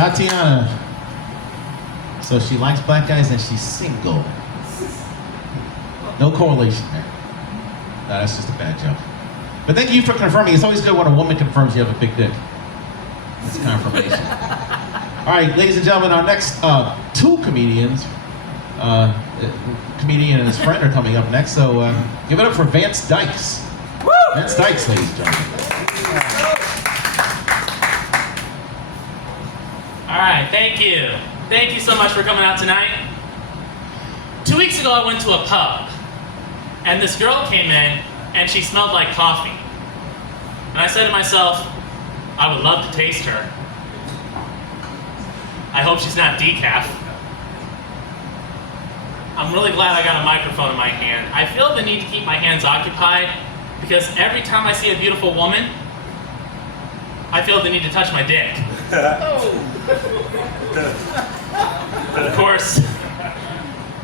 Tatiana. So she likes black guys and she's single. No correlation there. No, that's just a bad joke. But thank you for confirming. It's always good when a woman confirms you have a big dick. That's confirmation. All right, ladies and gentlemen, our next two comedians, comedian and his friend are coming up next. So give it up for Vance Dykes. Woo! Vance Dykes, ladies and gentlemen. All right, thank you. Thank you so much for coming out tonight. 2 weeks ago, I went to a pub, and this girl came in, and she smelled like coffee. And I said to myself, I would love to taste her. I hope she's not decaf. I'm really glad I got a microphone in my hand. I feel the need to keep my hands occupied because every time I see a beautiful woman, I feel the need to touch my dick. Of course,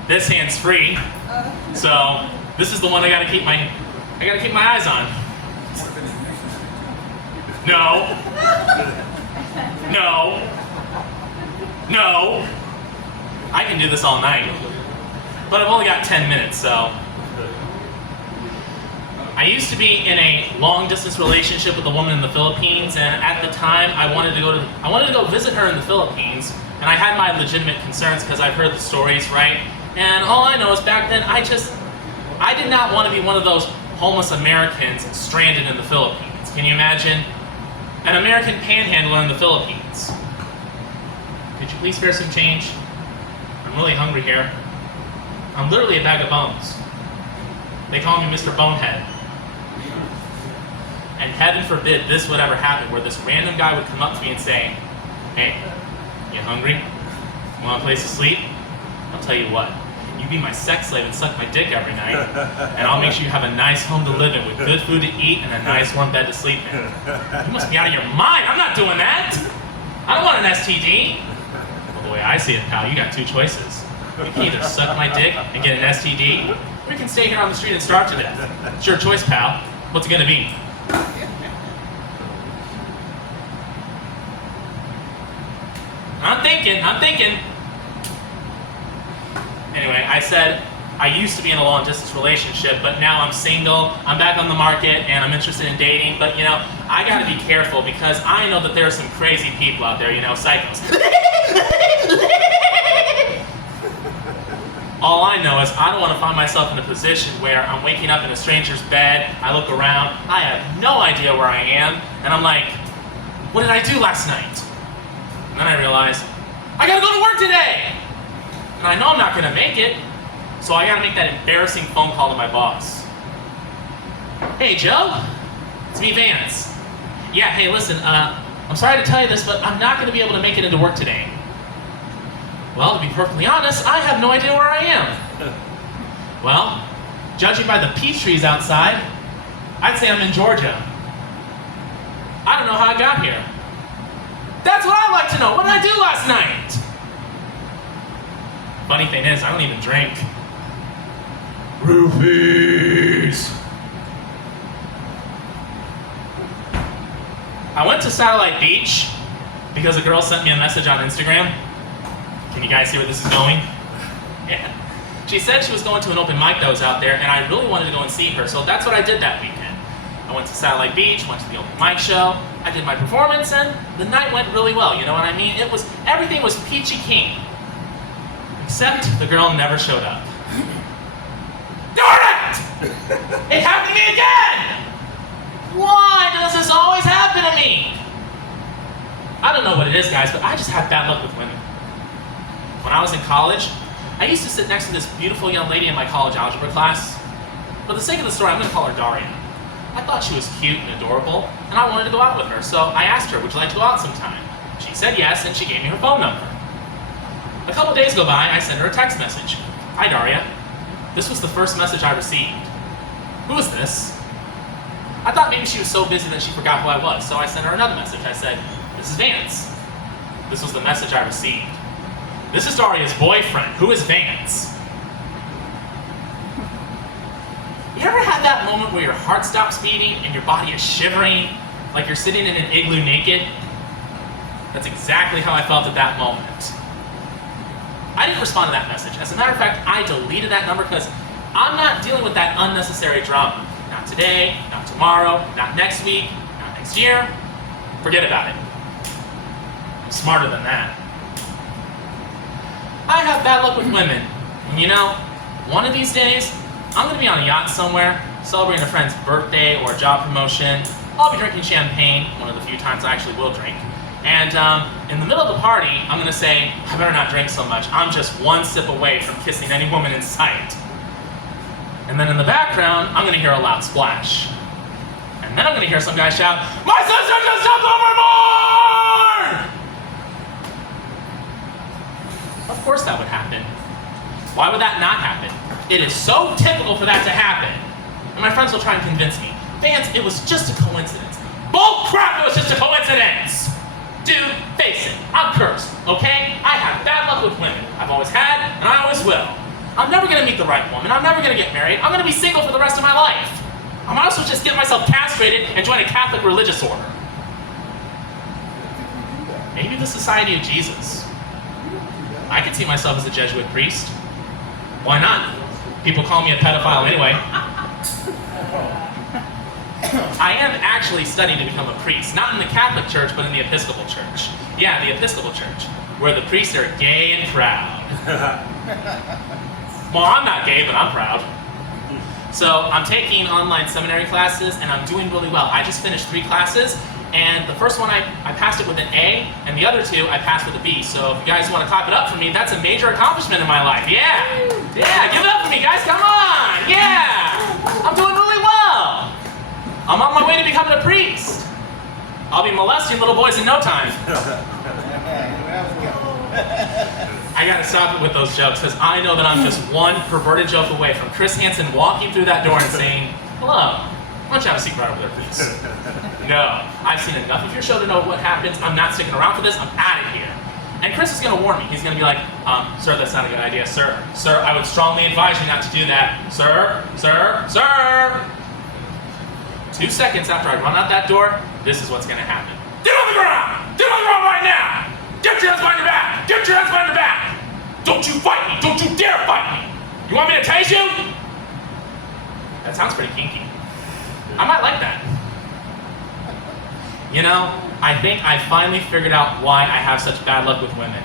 this hand's free, so this is the one I gotta keep my eyes on. No. No. No. I can do this all night. But I've only got 10 minutes, so. I used to be in a long distance relationship with a woman in the Philippines, and at the time I wanted to go visit her in the Philippines, and I had my legitimate concerns because I've heard the stories, right? And all I know is back then I did not want to be one of those homeless Americans stranded in the Philippines. Can you imagine? An American panhandler in the Philippines. Could you please spare some change? I'm really hungry here. I'm literally a bag of bones. They call me Mr. Bonehead. And heaven forbid this would ever happen, where this random guy would come up to me and say, hey, you hungry? Want a place to sleep? I'll tell you what, you be my sex slave and suck my dick every night, and I'll make sure you have a nice home to live in with good food to eat and a nice warm bed to sleep in. You must be out of your mind. I'm not doing that. I don't want an STD. Well, the way I see it, pal, you got two choices. You can either suck my dick and get an STD, or you can stay here on the street and starve to death. It's your choice, pal. What's it gonna be? I'm thinking. Anyway, I said I used to be in a long distance relationship, but now I'm single, I'm back on the market, and I'm interested in dating, but you know, I gotta be careful because I know that there are some crazy people out there, you know, psychos. All I know is I don't want to find myself in a position where I'm waking up in a stranger's bed, I look around, I have no idea where I am, and I'm like, what did I do last night? And then I realize, I gotta go to work today! And I know I'm not gonna make it, so I gotta make that embarrassing phone call to my boss. Hey Joe, it's me Vance. Yeah, hey listen, I'm sorry to tell you this, but I'm not gonna be able to make it into work today. Well, to be perfectly honest, I have no idea where I am. Well, judging by the peach trees outside, I'd say I'm in Georgia. I don't know how I got here. That's what I'd like to know. What did I do last night? Funny thing is, I don't even drink. Roofies! I went to Satellite Beach because a girl sent me a message on Instagram. Can you guys see where this is going? Yeah. She said she was going to an open mic that was out there, and I really wanted to go and see her, so that's what I did that weekend. I went to Satellite Beach, went to the open mic show, I did my performance, and the night went really well, you know what I mean? Everything was peachy keen. Except the girl never showed up. Darn it! It happened to me again! Why does this always happen to me? I don't know what it is, guys, but I just have bad luck with women. When I was in college, I used to sit next to this beautiful young lady in my college algebra class. For the sake of the story, I'm going to call her Daria. I thought she was cute and adorable, and I wanted to go out with her, so I asked her, would you like to go out sometime? She said yes, and she gave me her phone number. A couple days go by, I sent her a text message. Hi, Daria. This was the first message I received. Who is this? I thought maybe she was so busy that she forgot who I was, so I sent her another message. I said, this is Vance. This was the message I received. This is Daria's boyfriend. Who is Vance? You ever had that moment where your heart stops beating and your body is shivering, like you're sitting in an igloo naked? That's exactly how I felt at that moment. I didn't respond to that message. As a matter of fact, I deleted that number because I'm not dealing with that unnecessary drama. Not today, not tomorrow, not next week, not next year. Forget about it. I'm smarter than that. I have bad luck with women. And you know, one of these days, I'm gonna be on a yacht somewhere, celebrating a friend's birthday or a job promotion. I'll be drinking champagne, one of the few times I actually will drink. And in the middle of the party, I'm gonna say, I better not drink so much. I'm just one sip away from kissing any woman in sight. And then in the background, I'm gonna hear a loud splash. And then I'm gonna hear some guy shout, "My sister just jumped overboard!" Of course that would happen. Why would that not happen? It is so typical for that to happen. And my friends will try and convince me, Vance, it was just a coincidence. Bull crap, it was just a coincidence! Dude, face it, I'm cursed, okay? I have bad luck with women. I've always had, and I always will. I'm never gonna meet the right woman. I'm never gonna get married. I'm gonna be single for the rest of my life. I might as well just get myself castrated and join a Catholic religious order. Maybe the Society of Jesus. I could see myself as a Jesuit priest. Why not? People call me a pedophile anyway. I am actually studying to become a priest, not in the Catholic Church, but in the Episcopal Church. Yeah, the Episcopal Church, where the priests are gay and proud. Well, I'm not gay, but I'm proud. So I'm taking online seminary classes, and I'm doing really well. I just finished 3 classes, and the first one I passed it with an A, and the other 2 I passed with a B. So if you guys want to clap it up for me, that's a major accomplishment in my life. Yeah, give it up for me, guys. Come on. Yeah, I'm doing really well. I'm on my way to becoming a priest. I'll be molesting little boys in no time. I gotta stop it with those jokes, because I know that I'm just one perverted joke away from Chris Hansen walking through that door and saying, "Hello, why don't you have a seat right over there, please?" No, I've seen enough of your show to know what happens. I'm not sticking around for this. I'm out of here. And Chris is gonna warn me. He's gonna be like, "Sir, that's not a good idea. Sir, I would strongly advise you not to do that. Sir." 2 seconds after I run out that door, this is what's gonna happen. Get on the ground! Get on the ground right now! Get your hands behind your back! Get your hands behind your back! Don't you fight me! Don't you dare fight me! You want me to tase you? That sounds pretty kinky. I might like that. You know, I think I finally figured out why I have such bad luck with women.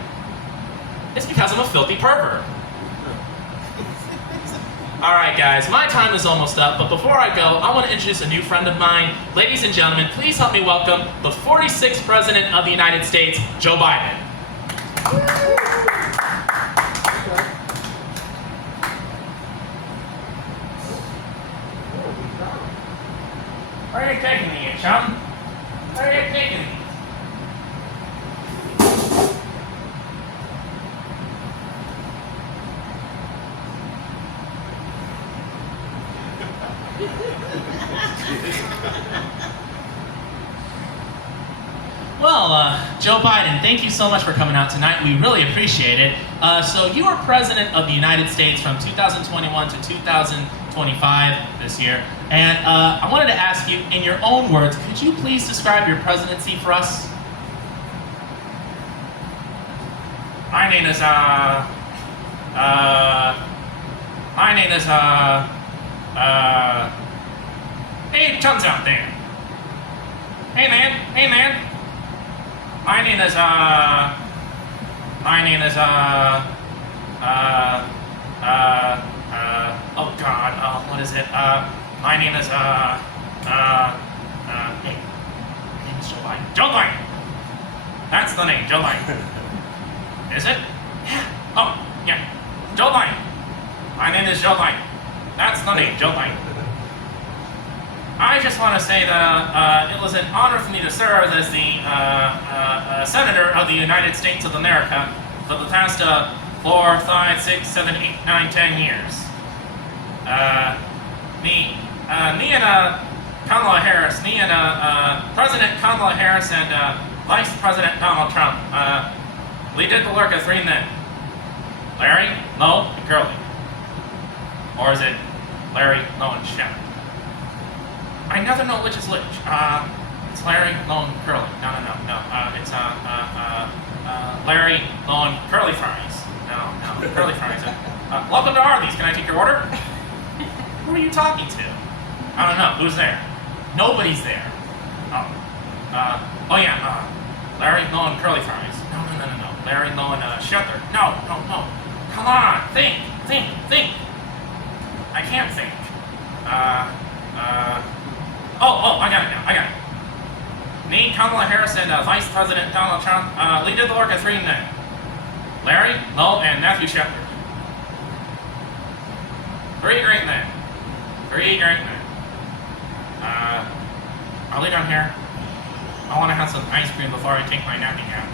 It's because I'm a filthy pervert. Alright guys, my time is almost up, but before I go, I want to introduce a new friend of mine. Ladies and gentlemen, please help me welcome the 46th President of the United States, Joe Biden. Where are you taking me, you chum? Where are you taking me? Well, Joe Biden, thank you so much for coming out tonight. We really appreciate it. So you were President of the United States from 2021 to 2025 this year. And I wanted to ask you, in your own words, could you please describe your presidency for us? My name is, hey, chums out there. Hey man. My name is, oh God, what is it? My name is, hey, my name is Joe Biden. Joe Biden! That's the name, Joe Biden. Is it? Yeah. Oh, yeah. Joe Biden. My name is Joe Biden. That's the name, Joe Biden. I just want to say that it was an honor for me to serve as the Senator of the United States of America for the past 4, 5, 6, 7, 8, 9, 10 years. Me and Kamala Harris, President Kamala Harris and Vice President Donald Trump, we did the work of 3 men. Larry, Moe, and Curly. Or is it Larry, Moe, and Shep? I never know which is which. It's It's Larry, Lone, Curly. No. It's Larry, Lone, Curly Fries. No, Curly Fries. Welcome to Arby's. Can I take your order? Who are you talking to? I don't know. Who's there? Nobody's there. Larry, Lone, Curly Fries. No. Larry, Lone, Shutter. No. Come on. Think. I can't think. I got it now. I got it. Me, Kamala Harris, and Vice President Donald Trump, leader of the orca 3 men. Larry, Lowe, and Matthew Shepard. 3 great men. I'll lay down here. I want to have some ice cream before I take my nappy nap.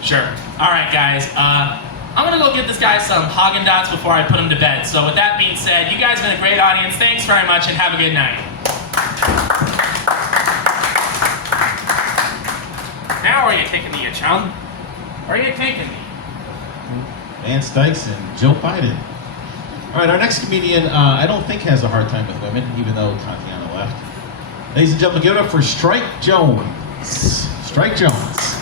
Sure. All right, guys. I'm going to go give this guy some Haagen-Dazs before I put him to bed. So with that being said, you guys have been a great audience. Thanks very much, and have a good night. Now where are you taking me, you chum? Where are you taking me? Vance, Dykes, and Joe Biden. All right, our next comedian, I don't think has a hard time with women, even though Tatiana left. Ladies and gentlemen, give it up for Strike Jones. Strike Jones.